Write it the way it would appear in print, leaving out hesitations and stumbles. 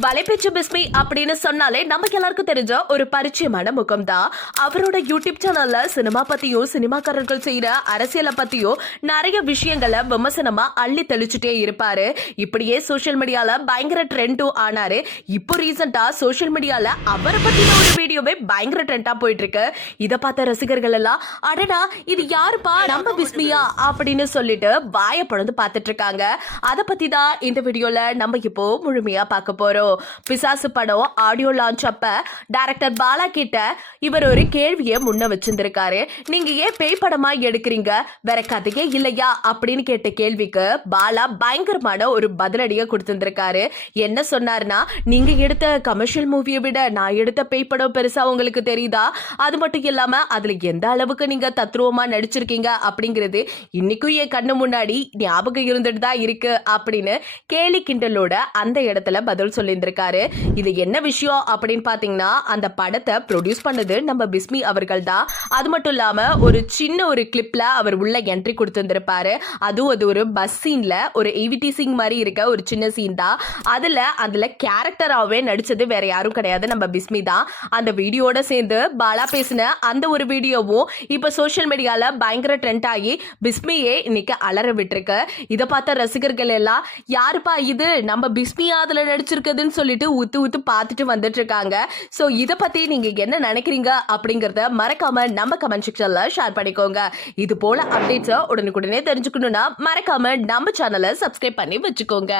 வலைபேச்சு பிஸ்மி அப்படின்னு சொன்னாலே நமக்கு எல்லாருக்கும் தெரிஞ்ச ஒரு பரிச்சயமான முகம் தான். அவரோட யூடியூப் சேனல்ல சினிமா பத்தியும் சினிமாக்காரர்கள் செய்யற அரசியலை பத்தியும் நிறைய விஷயங்களை விமர்சனமா அள்ளி தெளிச்சுட்டே இருப்பாரு. இப்படியே சோசியல் மீடியால பயங்கர ட்ரெண்டும் ஆனாரு. இப்போ ரீசெண்டா சோசியல் மீடியால அவரை பத்தின ஒரு வீடியோவே பயங்கர ட்ரெண்டா போயிட்டு இருக்கு. இதை பார்த்த ரசிகர்கள் எல்லாம் அடடா இது யாருப்பா நம்ம பிஸ்மியா அப்படின்னு சொல்லிட்டு வாய பொழுது பார்த்துட்டு இருக்காங்க. அதை பத்தி தான் இந்த வீடியோல நம்ம இப்போ முழுமையா பார்க்க போறோம். பிசாசு படம் ஆடியோ லான்ச் அப்ப டைரக்டர் பாலா கிட்ட இவர் ஒரு கேள்வியை முன்ன வச்சிருந்திருக்காரு. நீங்க ஏன் பேய் படமா எடுக்கிறீங்க, வேற கதையே இல்லையா அப்படின்னு கேட்ட கேள்விக்கு பாலா பயங்கரமான ஒரு பதிலடியை கொடுத்திருந்திருக்காரு. என்ன சொன்னாருன்னா, நீங்க எடுத்த கமர்ஷியல் மூவியை விட நான் எடுத்த பேய் படம் பெருசா உங்களுக்கு தெரியுதா, அது மட்டும் இல்லாம அதுல எந்த அளவுக்கு நீங்க தத்ரூபமா நடிச்சிருக்கீங்க அப்படிங்கிறது இன்னைக்கும் என் கண்ணு முன்னாடி ஞாபகம் இருந்துட்டு தான் இருக்கு அப்படின்னு கேலி கிண்டலோட அந்த இடத்துல பதில் சொல்லியிருந்திருக்காரு. இது என்ன விஷயம் அப்படின்னு பாத்தீங்கன்னா, அந்த படத்தை ப்ரொடியூஸ் பண்ணது நம்ம பிஸ்மி அவர்கள் தான். அது மட்டும் இல்லாம ஒரு சின்ன ஒரு கிளிப்ல அவர் உள்ள என்ட்ரி கொடுத்திருந்திருப்பாரு. அதுவும் அது ஒரு பஸ் சீன்ல ஒரு ஏவிடி சீன் மாதிரி இருக்க ஒரு சின்ன சீன் தான். அதுல கேரக்டராகவே நடிச்சது வேற யாரும் கிடையாது, நம்ம பிஸ்மி தான். அந்த வீடியோட சேர்ந்து பாலா பேசின அந்த ஒரு வீடியோவும் இப்ப சோசியல் மீடியால பயங்கர ட்ரெண்ட் ஆகி பிஸ்மியே இன்னைக்கு அலற விட்டுருக்கு. இதை பார்த்த ரசிகர்கள் எல்லாம் யாருப்பா இது நம்ம பிஸ்மியா அதுல நடிச்சிருக்குதுன்னு சொல்லிட்டு ஊத்து பார்த்துட்டு வந்துட்டு இருக்காங்க. சோ இத பத்தி நீங்க என்ன நினைக்கிறீங்க அப்படிங்கறத மறக்காம நம்ம கமெண்ட் செக்ஷன்ல ஷேர் பண்ணிக்கோங்க. இது போல அப்டேட்ஸ் உடனுக்குடனே தெரிஞ்சுக்கணும்னா மறக்காம நம்ம சேனலை சப்ஸ்கிரைப் பண்ணி வச்சுக்கோங்க.